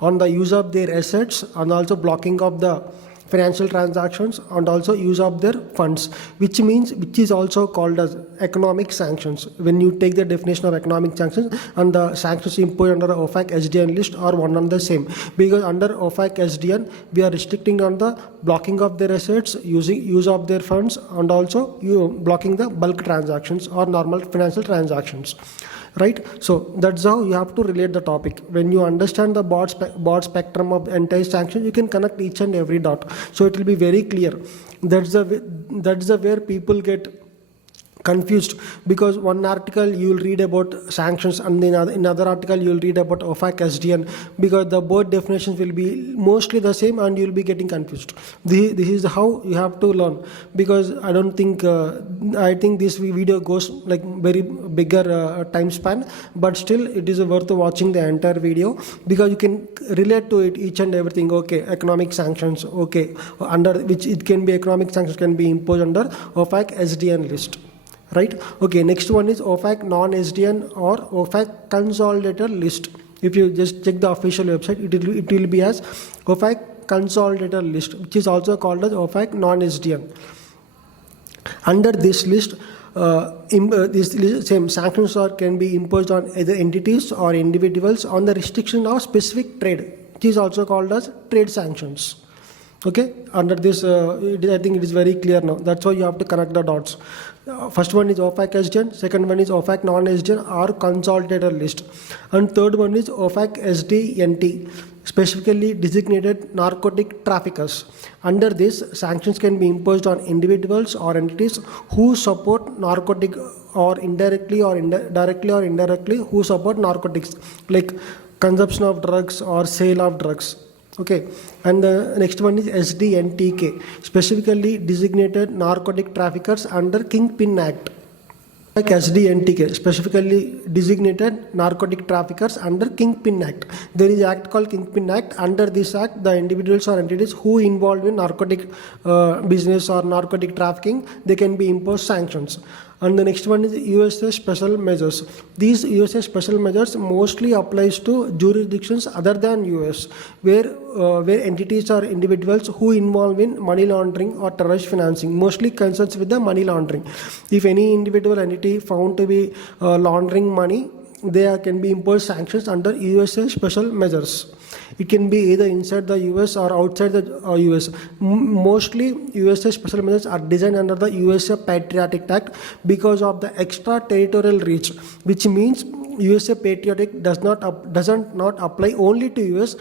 on the use of their assets and also blocking of the financial transactions and also use of their funds, which is also called as economic sanctions. When you take the definition of economic sanctions, and the sanctions imposed under the Ofac SDN list are one and the same, because under Ofac SDN we are restricting on the blocking of their assets, use of their funds, and also blocking the bulk transactions or normal financial transactions. Right, so that's how you have to relate the topic. When you understand the broad spectrum of entire sanction, you can connect each and every dot, so it will be very clear. That's the where people get confused, because one article you will read about sanctions and in another article you will read about Ofac SDN, because the both definitions will be mostly the same and you will be getting confused. This is how you have to learn, because I don't think I think this video goes like very bigger time span, but still it is worth watching the entire video, because you can relate to it each and everything. Okay, economic sanctions, okay, under which it can be economic sanctions can be imposed under Ofac SDN list. Right, okay, next one is Ofac non-SDN or Ofac consolidated list. If you just check the official website, it will be as Ofac consolidated list, which is also called as Ofac non-SDN. Under this list, same sanctions can be imposed on either entities or individuals on the restriction of specific trade, which is also called as trade sanctions. Okay, under this, I think it is very clear now. That's why you have to connect the dots. First one is Ofac SDN, second one is Ofac non-SDN or consolidated list, and third one is Ofac SDNT, specifically designated narcotic traffickers. Under this, sanctions can be imposed on individuals or entities who support narcotic, or indirectly who support narcotics, like consumption of drugs or sale of drugs. Okay, and the next one is SDNTK, specifically designated narcotic traffickers under Kingpin Act. Like SDNTK, specifically designated narcotic traffickers under Kingpin Act. There is an act called Kingpin Act. Under this act, the individuals or entities who involved in narcotic business or narcotic trafficking, they can be imposed sanctions. And the next one is USA special measures. These USA special measures mostly applies to jurisdictions other than US, where entities or individuals who involve in money laundering or terrorist financing, mostly concerns with the money laundering. If any individual entity found to be laundering money, they can be imposed sanctions under USA special measures. It can be either inside the US or outside the US. Mostly USA special measures are designed under the USA Patriotic Act because of the extraterritorial reach, which means USA Patriotic does not apply only to US